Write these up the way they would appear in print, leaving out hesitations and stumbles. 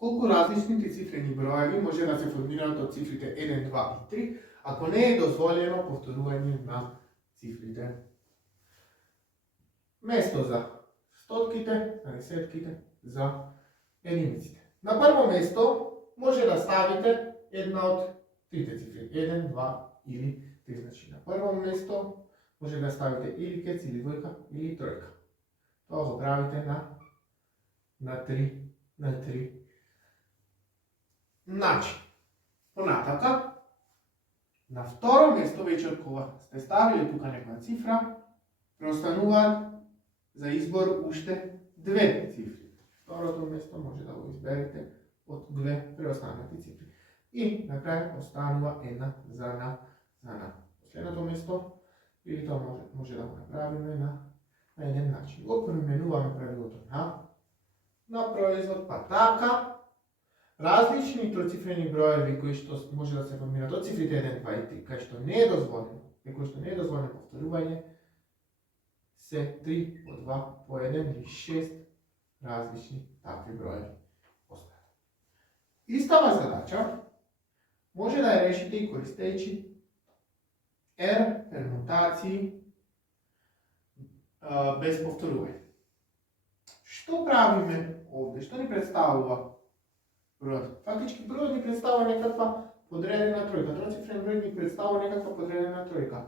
Колку различните цифрени броеви може да се формираат од цифрите 1, 2 и 3, ако не е дозволено повторување на цифрите. Место за стотките, за десетките, за единиците. На прво место може да ставите една од трите цифри, 1, 2 или 3. Значи на прво место може да ставите или кец, или двојка, или тројка. Тоа го правите на 3 начин. Понатака, на второ место, веќе од кога сте ставили тука некоја цифра, преостануваат за избор уште две цифри. Второто место може да го изберете од две преостанати цифри. И на крај останува една за на последното место, или тоа може да го направиме на еден начин. Го преименуваме правилото на производ, па така различни троцифрени броеви кои што може да се формираат од цифрите 1, 2 и 3, кај што не е дозволено, повторување, се 3 по 2 по 1 или 6 различни такви броеви остават. Истава задача може да ја решите и користејќи R пермутации без повторување. Што правиме овде? Што ни представува бројот? Фактички бројот ни представува некаква подредена тројка. Троцифрен број ни представува некаква подредена тројка.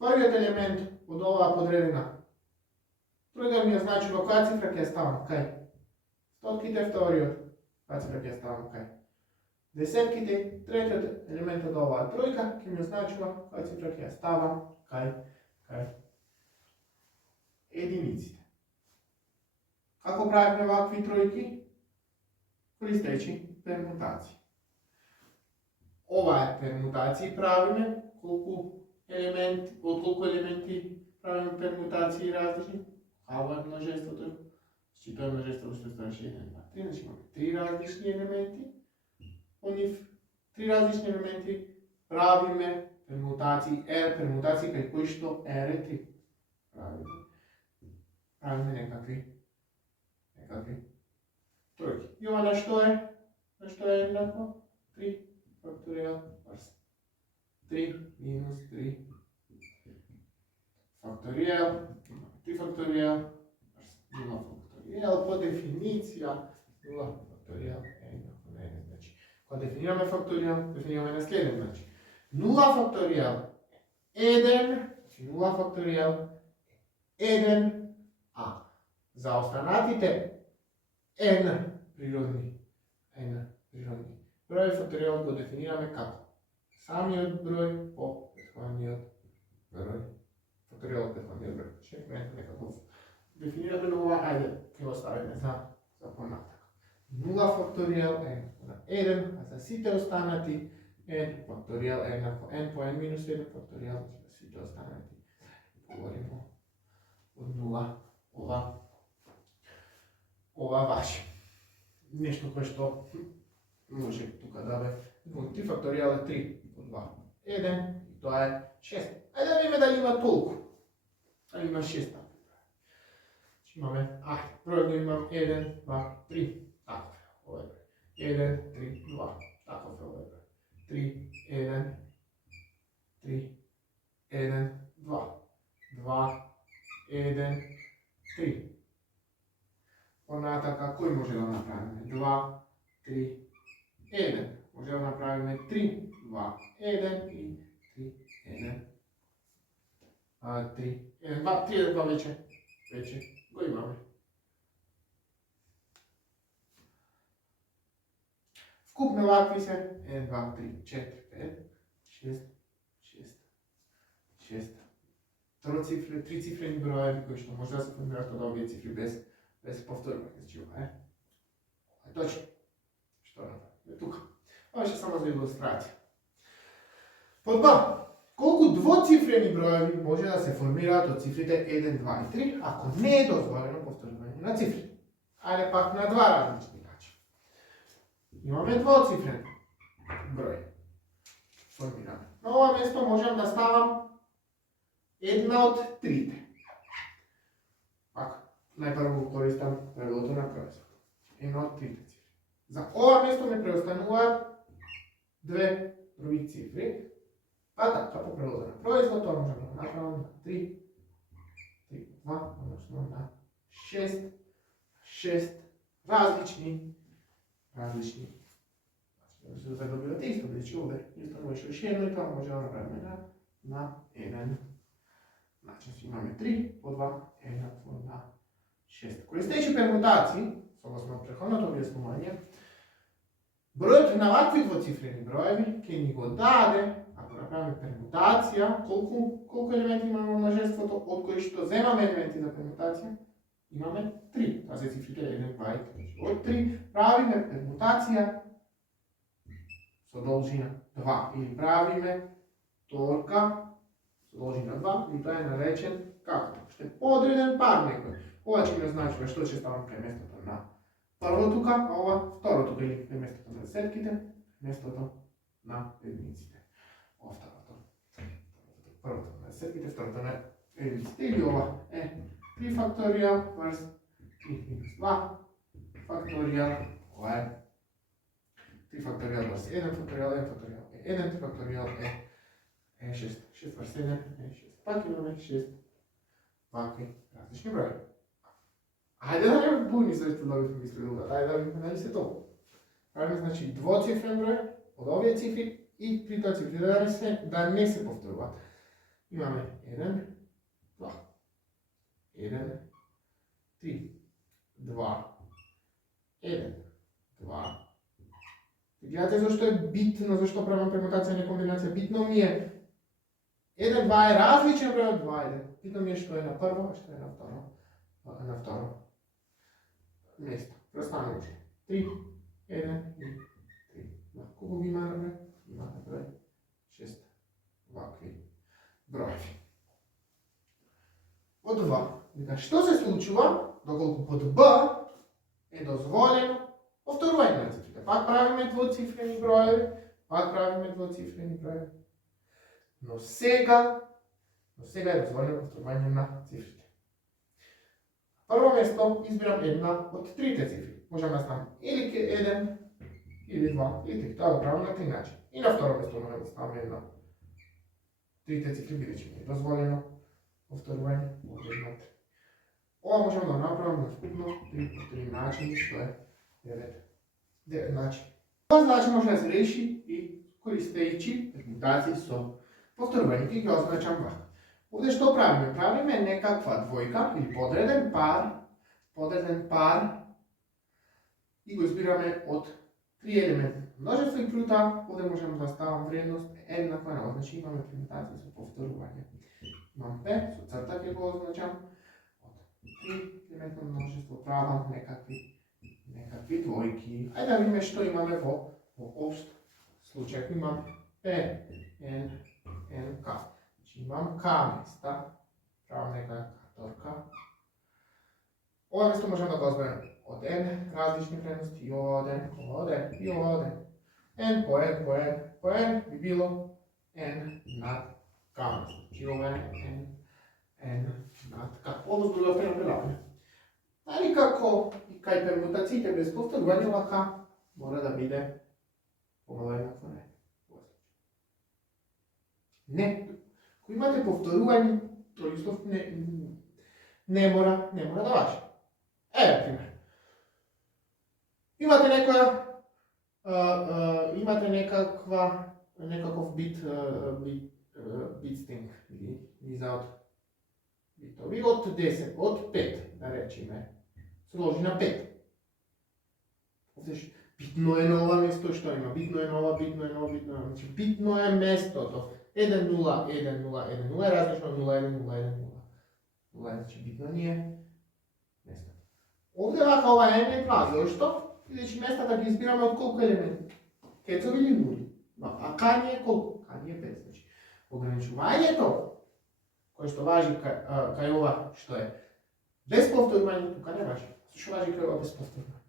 Првиот елемент од оваа подредена тројка ми ја значува која цифра ќе ја ставам кај стотките, вториот која цифра ќе ја ставам кај десетките, третиот елемент од оваа тројка ќе ми ја значува која цифра ќе ја ставам кај единиците. Како правиме вакви тројки? Користејќи пермутации. Ова е пермутации правиме, од колку елементи правиме пермутации различни. Ова е множеството, значи тоа е множество што станеше 1, 2, 3, значи имаме 3 различни елементи. Од нив 3 различни елементи правиме пермутации, R пермутации кај кои што R е 3. Правиме некакви тројки. И ова на што е? На што е еднакво? 3 факторијал врз 3 минус 3 факторијал 3 факторијал врз 0 факторијал. По дефиниција 0 факторијал е еднакво на 1. Значи, кога дефинираме факторијал, дефинираме на следен начин. 0 факторијал е 1, значи 0 факторијал е 1, а за останатите n природни број факторијал го дефинираме како самиот број по претходниот број. Факторијал претходниот број. Ще некако дефинираме, но ова, ајде, ќе го ставиме за понатак. 0 факторијал е на 1, а за сите останати n факторијал е еднакво n по n минус 1 факторијал, за сите останати говоримо од 0. Ова важи. Нешто кое што може тука да бе. 3 факторијал е 3 по 2 1 и тоа е 6. Ајде да видиме дали има толку. Дали има 6 такви. Имаме, број го имам 1, 2, 3. Таков е овој број. 1, 3, 2. Таков е овој број. 3, 1, 3, 1, 2. 2, 1, 3. Понатака, кој може да направиме? 2, 3, 1. Може да направиме 3, 2, 1 и 3, 1. 3, 1, 2, 3, 2 веќе го имаме. Вкупно вакви се 1, 2, 3, 4, 5, 6, 6. Трицифрени броеви кои што може да се формираат од овие цифри без повторување. Значи ова е точно. Што направиме тука? Ова ще само за илустрација. По 2. Колку двоцифрени броеви може да се формираат од цифрите 1, 2 и 3, ако не е дозволено повторување на цифри? Ајде пак на два различни начини. Имаме двоцифрен број. Формираме. На ова место можам да ставам една од трите. Пак, најпрво користам правилото на производ. едно од трите цифри. За ова место ми преостануваат две други цифри. Па така, по прелоза на производ, тоа можеме да направим на 3, 2, односно на 6 различни. Значи, да се добивате исто, значи овде исто може уште едно и тоа може да направиме на 1. Значи имаме 3 по 2 еднакво на 6. Користејќи пермутации, согласно претходното објаснување, бројот на вакви двоцифрени броеви ќе ни го даде, ако направиме пермутација, колку елементи имаме во множеството, од кои што земаме елементи за пермутација, имаме 3. Тоа се цифрите 1, 2 и 3. Од 3 правиме пермутација со должина 2 или правиме торка со должина 2 и тоа е наречен како? Што е подреден пар некој. Ова ќе ми означува што ќе ставам кај местото на прво тука, а ова второ тука или кај местото на десетките, местото на единиците. Ова второто. Првото на десетките, второто на единиците. Или ова е 3 факторијал врз 3 минус 2 факторијал. Ова е 3 факторијал врз 1 факторијал, 1 факторијал е 1, 3 факторијал е 6. 6 врз 7 е 6. Пак имаме 6 вакви различни броји. Ајде да не буни за што добивме изгледува. Ајде да видиме дали се толку. Правиме значи двоцифрен број од овие цифри и при тоа цифри да не се повторуваат. Имаме 1, 2, 1, 3, 2, 1, 2. Гледате зашто е битно, зашто правам пермутација, не комбинација. Битно ми е 1, 2 е различен број од 2, 1. Битно ми е што е на прво, а што е на второ место. Преостанува уште 3, 1 и 3. Колку ги има на број? Има на број 6 вакви бројеви. Од ова, што се случува доколку под Б е дозволено повторување на цифрите. Пак правиме двоцифрени броеви, но сега е дозволено повторување на цифрите. Прво место избирам една од трите цифри. Можам да ставам или 1, или 2, или 3. Тоа го правам на 3 начин. И на второ место можам да ставам една трите цифри, бидејќи ми е дозволено повторување од 1 на 3. Ова можам да направам на вкупно 3 по 3 начини, што е 9 начини. Ова значи може да се реши и користејќи пермутации со повторување. Ги означам вака. Овде што правиме? Правиме некаква двојка или подреден пар и го избираме од 3 елементи. Множество и крута, овде можам да ставам вредност еднаква на ова, значи имаме пермутација со повторување. Имам 5, со црта ќе го означам. Од 3 елементно множество правам некакви двојки. Ајде да видиме што имаме во општ случај. Имам P, N, N, K. Значи имам K места, правам некаква торка. Ова место можем да го зберем од N различни вредности и ова од N и ова од N. N по N по N по N би било N над K. Значи ова е N над K. Ова с друга страна прилагаме. Али како и кај пермутациите без повторување, ова K мора да биде помало еднакво не. Не. Ако имате повторување, тројстов не мора да важи. Еве пример. Имате некаков бит стинг или за битови од 10, од 5, да речеме, се ложи на 5. Овде битно е на ова место што има, битно е на ова, значи битно е местото. 1, 0, 1, 0, 1, 0 е различно од 0, 1, 0, 1, 0. 0 значи битно ни е местото. Овде вака ова е 2, зашто? Бидејќи местата ги избираме од колку елементи? Кецови или нули? А К ни е колку? К ни е 5, значи. Ограничувањето кој што важи кај ова што е без повторување, тука не важи. Што важи кај ова без повторување?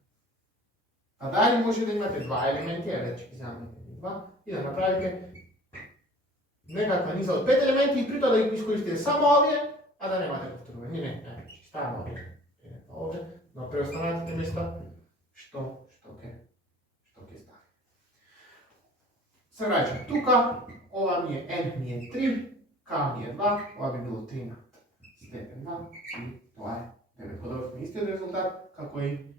А дали може да имате два елементи, рече ги замените 2 и да направите некаква низа од 5 елементи и притоа да ги искористите само овие, а да немате повторување. Не, ставаме овде, но преостанатите места štoke stavim. Se vraćam tuka, ova mi je n mi je 3, k mi je 2, ova bi bilo 3 na stepen 2 i to je 9. Dobili smo isti rezultat kako i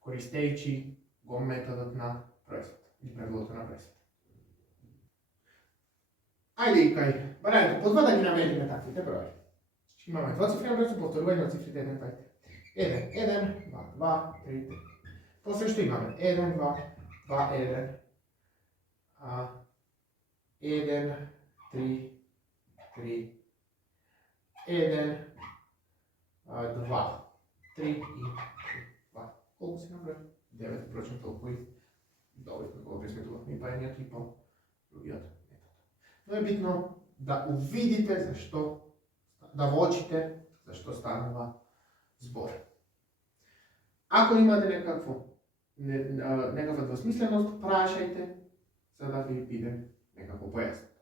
koristeći GOM metodot na proizvod i predloženo na proizvod. Ajde i kaj varijantu podvadanje navedene takvite broje. Znači imamo dvocifrenu brojcu, povtorivanje od cifrite 1, 2, 3. 1, 1, 2, 2, 3, 3. Poslije što imamo 1, 2, 2, 1, 1, 3, 3, 1, 2, 3 i 2. Koliko se nabroj? 9, pročem toliko i dobili smo koliko presmetulotni pa je tipo drugi od metoda. No je bitno da uvidite zašto, da vočite zašto stanova zbor. Ako imate nekakva dvosmislenost, prašajte, sada vi idem nekako pojasniti.